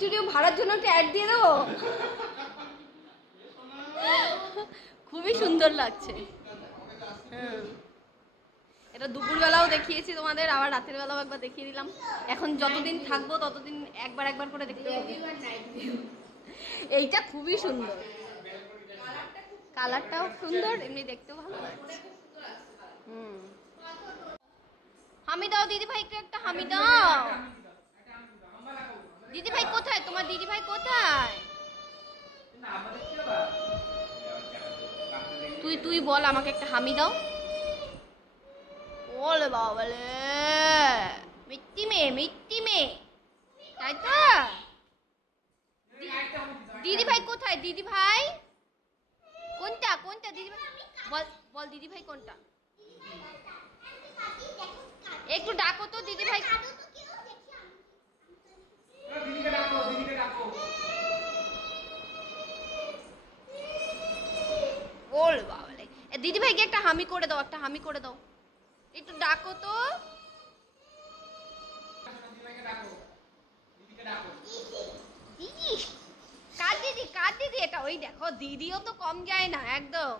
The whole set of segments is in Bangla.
স্টুডিও ভাড়ার জন্য একটা অ্যাড দিয়ে দেবো। খুবই সুন্দর লাগছে। হ্যাঁ, এটা দুপুরবেলাও দেখিয়েছি তোমাদের, আবার রাতের বেলাও একবার দেখিয়ে দিলাম। এখন যতদিন থাকবো ততদিন একবার একবার করে দেখতে হবে। এইটা খুবই সুন্দর, কালারটাও সুন্দর, এমনি দেখতেও ভালো লাগছে। হামি দাও দিদি ভাইকে একটা হামি দাও। দিদি ভাই কোথায়? তোমার দিদি ভাই কোথায়? তুই বল আমাকে একটা হামি দাও। ওলে বাবালে, মিট্টি মেয়ে তাই তো। দিদি ভাই কোথায়? দিদি ভাই কোনটা কোনটা? দিদি ভাই বল বল, দিদি ভাই কোনটা? একটু ডাকো তো দিদি ভাই। ওলে বাবালে, দিদি ভাইকে একটা হামি করে দাও, একটা হামি করে দাও, একটু ডাকো তো। দিদি কার দিদি? কার দিদি এটা? ওই দেখো দিদিও তো কম যায় না একদম।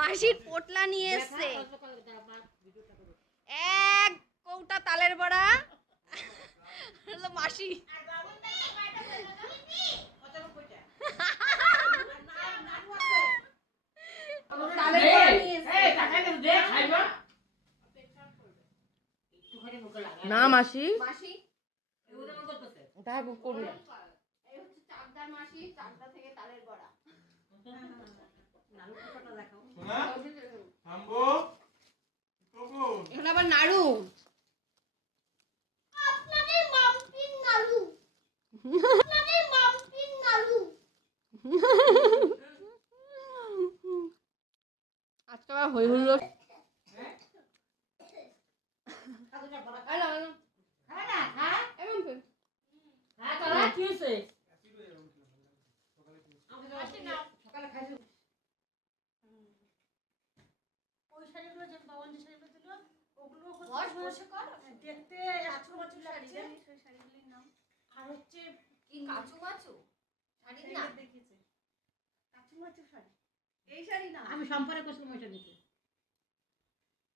মাসির পোটলা নিয়ে এসছে, এক কৌটা তালের বড়া। মাসি না মাসি মাসি ওটা করবি না। এই হচ্ছে চাকদার মাসি, চাকদা থেকে তালের বড়া। এখন আবার নাড়ু। আপনাদের মাম্পির নাড়ু, আপনাদের মাম্পির নাড়ু। আজকে আবার হই হুল্লোড়। আমি সম্পর্কে করছিলাম ওইটা নিতে।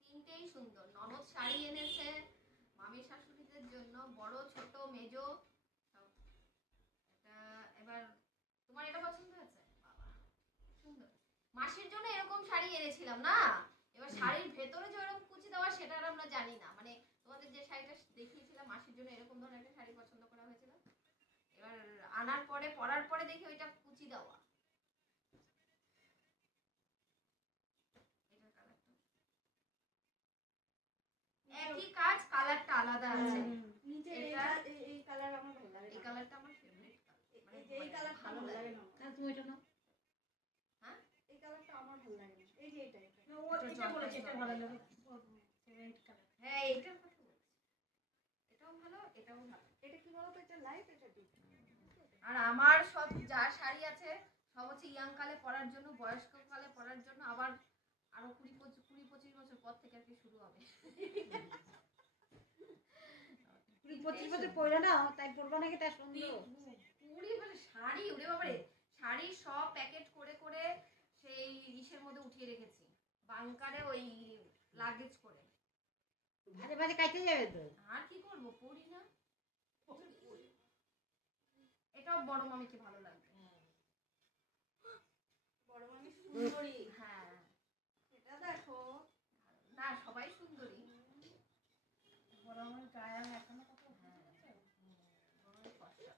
তিনটেই সুন্দর। ননদ শাড়ি এনেছে মামি শাশুড়িদের জন্য, বড় ছোট মেজো সব। এটা এবার তোমার এটা পছন্দ হয়েছে? বাবা সুন্দর। মাসির জন্য এরকম শাড়ি এনেছিলাম না, এবার শাড়ির ভেতরে যে এরকম কুচি দেওয়া সেটা আর আমরা জানি না। মানে তোমাদের যে শাড়িটা দেখিয়েছিলাম মাসির জন্য এরকম ধরনের একটা শাড়ি পছন্দ করা হয়েছিল, এবার আনার পরে পরার পরে দেখি ওইটা কুচি দেওয়া। একই কাজ, কালারটা আলাদা আছে। এটা এই কালার আমার ভালো লাগে, এই কালারটা আমার ফেভারিট কালার। মানে এই কালারটা ভালো লাগে না, তাহলে তুমি এটা নাও। হ্যাঁ এই কালারটা আমার ভালো লাগে না, এই যে এটা ও এটা বলেছে এটা ভালো লাগে, ফেভারিট কালার। হ্যাঁ এটার কথা বলছি, এটাও ভালো এটাও ভালো। এটা কি বলতো, এটা লাইট এটা ডিপ। আর আমার সব যা শাড়ি আছে সব হচ্ছে ইয়াং কালে পড়ার জন্য, বয়স্ক কালে পড়ার জন্য, আবার আরো 20-25 বছর পর থেকে আর কি শুরু হবে। 20-25 বছর পরে না তাই পড়বা নাকি তাই সুন্দর 20 বছর শাড়ি, ওরে বাবারে, শাড়ি সব প্যাকেট করে করে সেই ইসের মধ্যে উঠিয়ে রেখেছি, বাংকারে, ওই লাগেজ করে। ভাজে ভাজে কাটতে যাবে তো। আর কি করবো, পড়ি না। এটাও বড় মামিকে ভালো লাগবে। বড় মামি সুন্দরী। হ্যাঁ, এটা দেখো না সবাই সুন্দরী। বড় মামির গায়ে আমি এখনো কত বড়ই ফর্সা।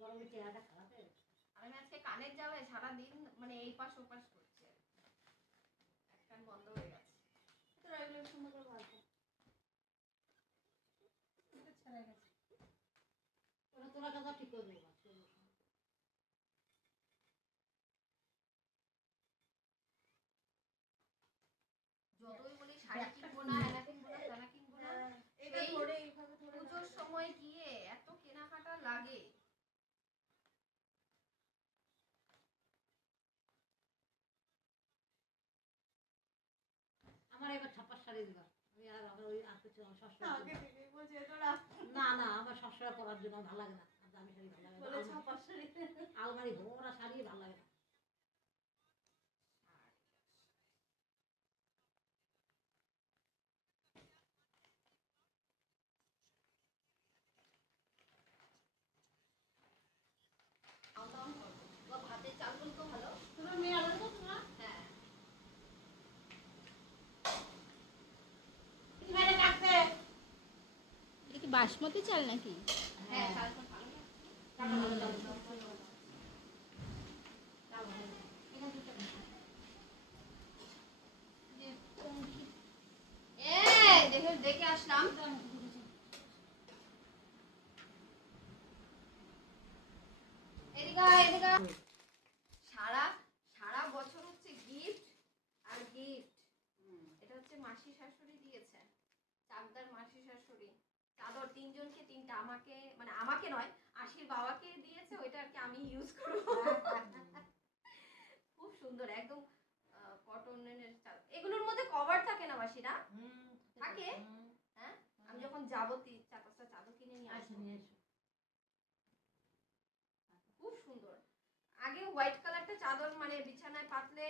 গরমের চেহারাটা খারাপ হয়ে গেছে। আর আমি আজকে কানের জ্বালায় সারাদিন মানে এই পাশ ও পাশ করছে, এক কান বন্ধ হয়ে গেছে। তো এগুলো সুন্দর করে ভাজো। এটা ছেড়ে গেছে। তোরা কথা ঠিক করে দেবো। যতই বলি শাড়ি কিনবো না, এনা কিনবো না, তেনা কিনবো না, এটা সেই ধরে এইভাবে ধরে পুজোর সময় গিয়ে এত কেনাকাটা লাগে। আমার এবার ছাপার শাড়ি দিবা। আমি আর আবার ওই আসতে সবসময় আগে থেকে বলছে তোরা না না আমার সবসময় পরার জন্য ভালো লাগে না, দামি শাড়ি ভালো লাগে বলে না, ছাপার শাড়ি। আলমারি ভরা শাড়ি ভালো লাগে না। ভাতের চালগুলো তো ভালো। তোমার মেয়ে আলাদা করছো না? হ্যাঁ, বাইরে কাটতে। এটা কি বাসমতি চাল নাকি? হ্যাঁ চালটা ভালো। দেখে আসলাম। সারা সারা বছর হচ্ছে গিফট আর গিফট। এটা হচ্ছে মাসি শাশুড়ি দিয়েছে, চাকদার মাসি শাশুড়ি। চাদর তিনজনকে তিনটা, আমাকে মানে আমাকে নয়, আশির বাবাকে দিয়েছে, ওইটা আর কি আমি ইউজ করব। খুব সুন্দর, একদম কটনের চাদর। এগুলোর মধ্যে কভার থাকে না মাসিরা? থাকে? হ্যাঁ, আমি যখন যাবো 4-5টা চাদর কিনে নিয়ে আসবো। খুব সুন্দর। আগে হোয়াইট কালারটা চাদর মানে বিছানায় পাতলে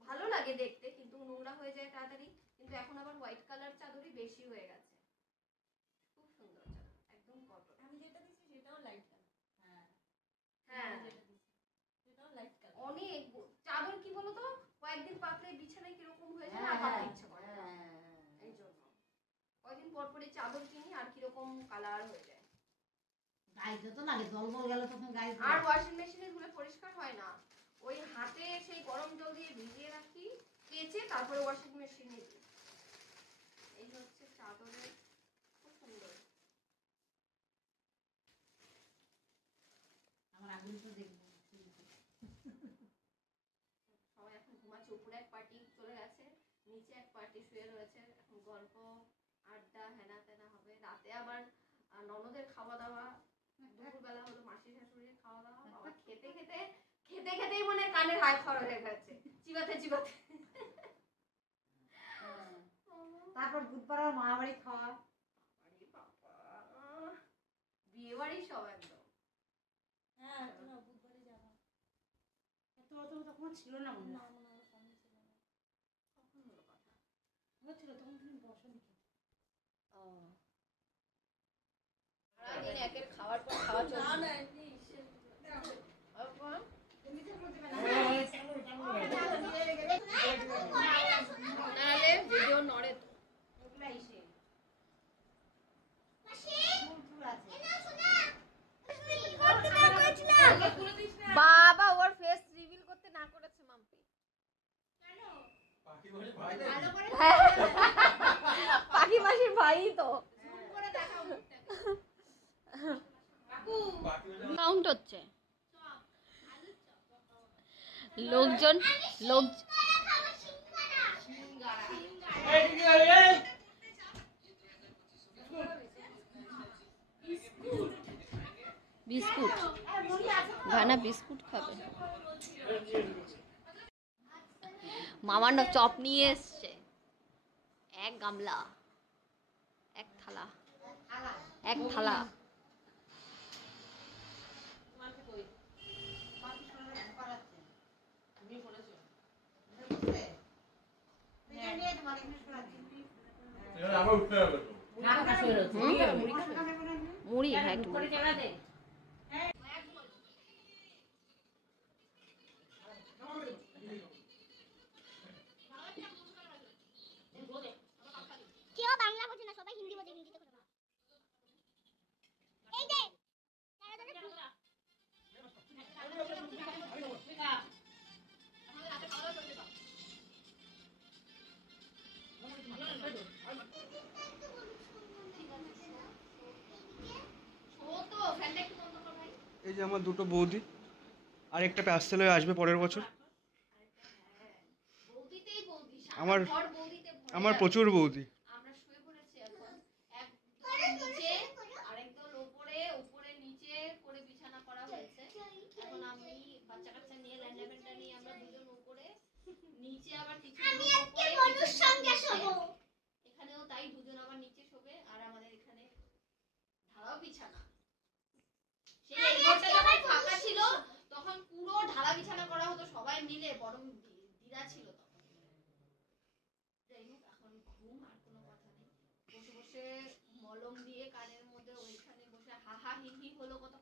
ভালো লাগে দেখতে, কিন্তু নোংরা হয়ে যায় তাড়াতাড়ি, কিন্তু এখন আবার হোয়াইট কালার চাদরই বেশি হয়ে গেছে। খুব সুন্দর চাদর, একদম কটন। আমি যেটা দিছি সেটাও লাইট কালার। হ্যাঁ, যেটা দিছি সেটাও লাইট কালার। অনেক চাদর কি বলতো, কয়েকদিন পাতলে বিছানায় কিরকম হয়ে যায়, আর পাততে ইচ্ছে করে না। এই জন্য কয়েকদিন পর পরই চাদর কিনি আর কিরকম কালার হয়ে যায়। গাইতে তো লাগে, দলবল গেলে তখন গাইতে। আর ওয়াশিং মেশিনে ধুলে পরিষ্কার হয় না, ওই হাতে সেই গরম জল দিয়ে ভিজিয়ে রাখি, কেচে তারপরে ওয়াশিং মেশিনে দিই। এই হচ্ছে চাদরের, খুব সুন্দর। আমার আগুন তো দেখবো। সবাই এখন ঘুমাচ্ছে, উপরে এক পার্টি চলে গেছে, নিচে এক পার্টি শুয়ে রয়েছে, এখন গল্প আড্ডা হেনা তেনা হবে। রাতে আবার ননদের খাওয়া দাওয়া, দুপুরবেলা হলো মাসি শাশুড়ির খাওয়া দাওয়া। বাবা খেতে খেতে খেতে খেতেই মনে কানের হাই খড় হয়ে গেছে, চিবাতে চিবাতে। তারপর বুধবার মামাবাড়ি খাওয়া। বিয়ে বাড়ি সব একদম। হ্যাঁ তোমরা বুধবারে যাবা। এত অত তখন ছিল না মনে না হয়। মনে হয় সামনে ছিল না। কখন হলো কথা? হচ্ছিল তখন তুমি বসনি। সারাদিন একের খাওয়ার পর খাওয়া না চলছে। না এমনি নাহলে ভিডিও নড়ে তো। বাবা ওর ফেস রিভিল করতে না করেছে মাম্পি। পাখি মাসির ভাই তো। কাউন্ট হচ্ছে। লোকজন লোক বিস্কুট গানা বিস্কুট খাবে। মামান্ন চপ নিয়ে এসছে, এক গামলা, এক থালা, এক থালা। মুড়ি, হ্যাঁ একটু মুড়ি। কেউ বাংলা বোঝে না, সবাই হিন্দি বোঝে, হিন্দিতে কথা বলে। এই যে এই যে আমার দুটো বৌদি, আর একটা প্যাস্টেল হয়ে আসবে পরের বছর। বৌদিতেই বৌদি, আমার ঘর বৌদিতে ভরে আমার আছে। প্রচুর বৌদি। আমরা শুয়ে পড়েছি এখন, একদম নিচে আরেকদম উপরে, উপরে নিচে করে বিছানা করা হয়েছে। এখন আমি বাচ্চা কাচ্চা নিয়ে ল্যান্ডাভেন্ডা নিয়ে আমরা দুজন উপরে, নিচে আবার কিছু উপরে, ওর সঙ্গে শোবো। এখানেও তাই, দুজন আবার নিচে শোবে। আর আমাদের এখানে ঢালাও বিছানা। সেই এই ঘরটা যখন ফাঁকা ছিল তখন পুরো ঢালা বিছানা করা হতো সবাই মিলে, বরং দিদা ছিল তখন। যাই হোক, এখন ঘুম আর কোনো কথা নেই। বসে বসে মলম দিয়ে কানের মধ্যে ওইখানে বসে হা হা হি হি হলো কত